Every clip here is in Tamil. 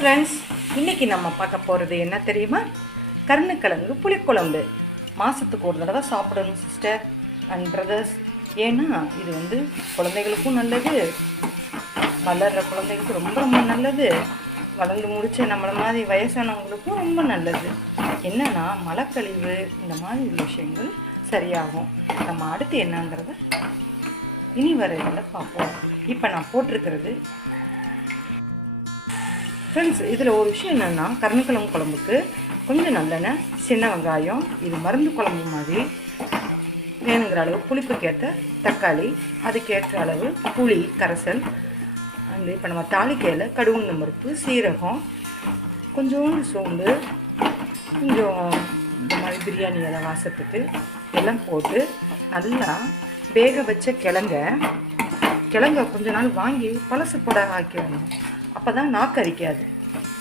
ஃப்ரெண்ட்ஸ், இன்றைக்கி நம்ம பார்க்க போகிறது என்ன தெரியுமா? கருணக்கிழங்கு புளிக்குழம்பு. மாதத்துக்கு ஒரு தடவை சாப்பிடணும் சிஸ்டர் அண்ட் பிரதர்ஸ். ஏன்னா இது குழந்தைகளுக்கும் நல்லது, வளர்கிற குழந்தைகளுக்கு ரொம்ப ரொம்ப நல்லது, வளர்ந்து முடிச்ச நம்மளை மாதிரி வயசானவங்களுக்கும் ரொம்ப நல்லது. என்னென்னா மலக்கழிவு இந்த மாதிரி உள்ள விஷயங்கள் சரியாகும். நம்ம அடுத்து என்னங்கிறத இனி வரையில் பார்ப்போம். இப்போ நான் போட்டிருக்கிறது ஃப்ரெண்ட்ஸ், இதில் ஒரு விஷயம் என்னென்னா, கருணக்கிழங்கு குழம்புக்கு கொஞ்சம் நல்லெண்ணெய், சின்ன வெங்காயம், இது மருந்து குழம்பு மாதிரி வேணுங்கிற அளவு புளிப்புக்கேற்ற தக்காளி, அதுக்கேற்ற அளவு புளி கரைசல், இப்போ நம்ம தாளிக்கையில் கடுகு பருப்பு, சீரகம், கொஞ்சோண்டு சோம்பு, கொஞ்சம் இந்த மாதிரி பிரியாணி இலை வாசத்துக்கு எல்லாம் போட்டு நல்லா வேக வச்ச கிழங்க கொஞ்ச நாள் வாங்கி பழசு போட ஆக்கிடணும். அப்போ தான் நாக்கரிக்காது.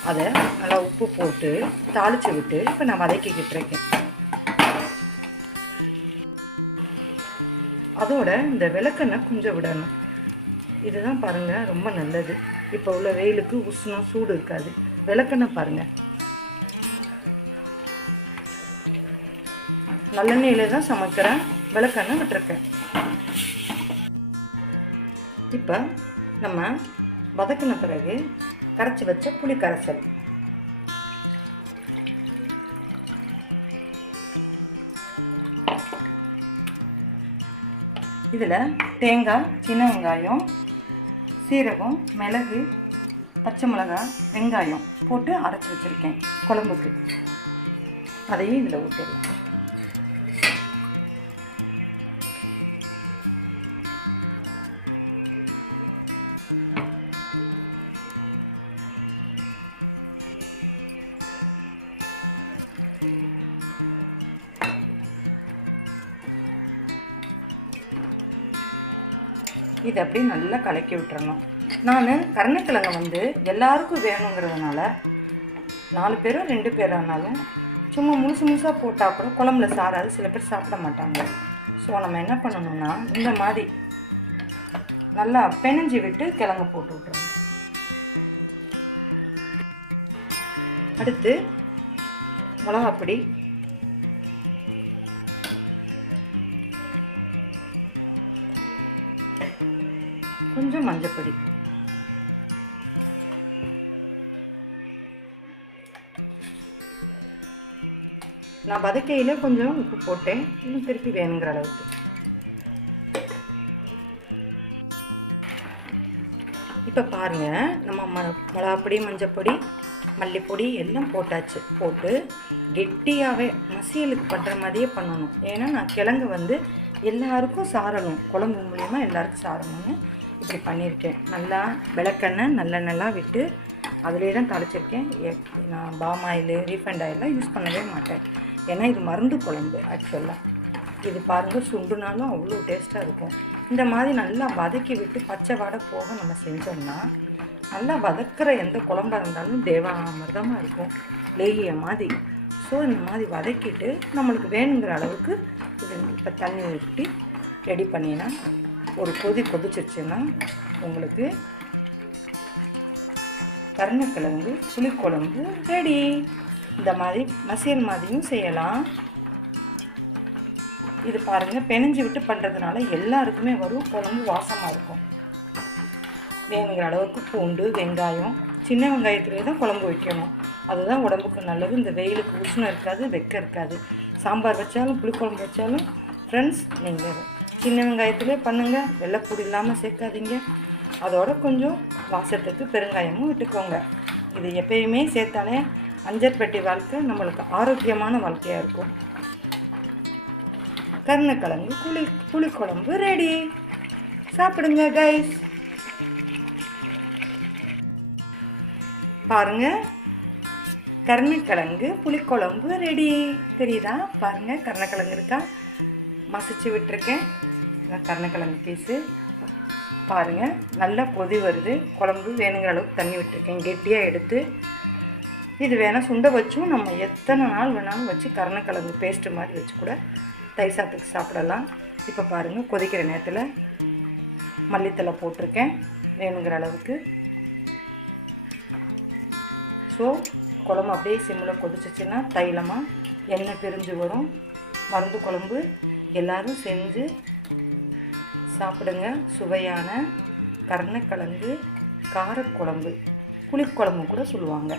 அதை நல்லா உப்பு போட்டு தாளித்து விட்டு இப்போ நான் வதக்கிக்கிட்டு இருக்கேன். அதோட இந்த விளக்கெண்ணெய் கொஞ்சம் விடணும். இதுதான் பாருங்கள் ரொம்ப நல்லது. இப்போ உள்ள வெயிலுக்கு உஷ்ணம் சூடு இருக்காது. விளக்கெண்ணெய் பாருங்கள், நல்லெண்ணெயில் தான் சமைக்கிறேன், விளக்கெண்ணெய் விட்டுருக்கேன். இப்போ நம்ம வதக்கின பிறகு கரைச்சி வச்ச புளி கரைசல், இதில் தேங்காய், சின்ன வெங்காயம், சீரகம், மிளகு, பச்சை மிளகாய், வெங்காயம் போட்டு அரைச்சி வச்சுருக்கேன் குழம்புக்கு. அதையும் இதில் ஊற்றிடலாம். இது அப்படியே நல்லா கலக்கி விட்டுறணும். நான் கருணக்கிழங்கை எல்லாருக்கும் வேணுங்கிறதுனால 4 பேரோ 2 பேரானாலும் சும்மா முழுசாக போட்டால் கூட குழம்புல சாராது, சில பேர் சாப்பிட மாட்டாங்க. ஸோ நம்ம என்ன பண்ணணும்னா இந்த மாதிரி நல்லா பெனஞ்சி விட்டு கிழங்கு போட்டு விட்டுறணும். அடுத்து மிளகாப்பொடி, கொஞ்சம் மஞ்சப்பொடி, நான் வதக்கையில் கொஞ்சம் உப்பு போட்டேன், இன்னும் திருப்பி வேணுங்கிற அளவுக்கு. இப்போ பாருங்கள், நம்ம மிளகாப்பொடி, மஞ்சப்பொடி, மல்லிப்பொடி எல்லாம் போட்டாச்சு. போட்டு கெட்டியாகவே மசியலுக்கு பண்ணுற மாதிரியே பண்ணணும். ஏன்னா நான் கிழங்கு எல்லாருக்கும் சாரணும், குழம்பு மூலியமாக எல்லாருக்கும் சாரணும்னு இப்படி பண்ணியிருக்கேன். நல்லா விளக்கெண்ணெய் நல்லெண்ணெய்லாம் விட்டு அதிலே தான் தாளிச்சிருக்கேன். நான் பாம் ஆயில், ரீஃபைண்ட் ஆயிலெலாம் யூஸ் பண்ணவே மாட்டேன். ஏன்னா இது மருந்து குழம்பு. ஆக்சுவலாக இது பாருங்கள், சுண்டுனாலும் அவ்வளோ டேஸ்ட்டாக இருக்கும். இந்த மாதிரி நல்லா வதக்கி விட்டு பச்சை வாடை போக நம்ம செஞ்சோம்னா நல்லா வதக்கிற எந்த குழம்பாக இருந்தாலும் தேவாமிர்தமாக இருக்கும், லேகிய மாதிரி. ஸோ இந்த மாதிரி வதக்கிட்டு நம்மளுக்கு வேணுங்கிற அளவுக்கு இது இப்போ தண்ணி ஊற்றி ரெடி பண்ணினா ஒரு கொதிச்சிருச்சுன்னா உங்களுக்கு கருணக்கிழங்கு புளிக்குழம்பு ரெடி. இந்த மாதிரி மசியல் மாதிரியும் செய்யலாம். இது பாருங்கள், பெனஞ்சி விட்டு பண்ணுறதுனால எல்லாருக்குமே வரும், குழம்பு வாசமாக இருக்கும். வேணுங்கிற அளவுக்கு பூண்டு, வெங்காயம், சின்ன வெங்காயத்துலேயே தான் குழம்பு வைக்கணும். அதுதான் உடம்புக்கு நல்லது. இந்த வெயிலுக்கு உஷ்ணம் இருக்காது, வெக்க இருக்காது. சாம்பார் வச்சாலும் புளிக்குழம்பு வச்சாலும் ஃப்ரெண்ட்ஸ் நீங்கள் சின்ன வெங்காயத்திலே பண்ணுங்கள், வெள்ளைப்பூடி இல்லாமல் சேர்க்காதீங்க. அதோட கொஞ்சம் வாசத்துக்கு பெருங்காயமும் விட்டுக்கோங்க. இது எப்பயுமே சேர்த்தாலே அஞ்சற்பட்டி வாழ்க்கை நம்மளுக்கு ஆரோக்கியமான வாழ்க்கையாக இருக்கும். கருணக்கிழங்கு புளிக்குழம்பு ரெடி. சாப்பிடுங்க கைஸ். பாருங்கள், கருணக்கிழங்கு புளிக்குழம்பு ரெடி. தெரியுதா? பாருங்கள், கருணக்கிழங்கு இருக்கா, மசிச்சு விட்டுருக்கேன். கருணக்கிழங்கு பீஸு பாருங்கள், நல்லா கொதி வருது. குழம்பு வேணுங்கிற அளவுக்கு தண்ணி விட்டுருக்கேன், கெட்டியாக எடுத்து. இது வேணால் சுண்ட வச்சும் நம்ம எத்தனை நாள் வேணாலும் வச்சு கருணக்கிழங்கு பேஸ்ட்டு மாதிரி வச்சு கூட தயிர் சாதத்துக்கு சாப்பிடலாம். இப்போ பாருங்கள், கொதிக்கிற நேரத்தில் மல்லித்தலை போட்டிருக்கேன் வேணுங்கிற அளவுக்கு. ஸோ குழம்பு அப்படியே சிம்மில் கொதிச்சிச்சின்னா தைலமாக எண்ணெய் பிரிஞ்சு வரும். மருந்து குழம்பு எல்லோரும் செஞ்சு சாப்பிடுங்க. சுவையான கருணக்கிழங்கு காரக்குழம்பு, புளிக்குழம்பு கூட சொல்லுவாங்க.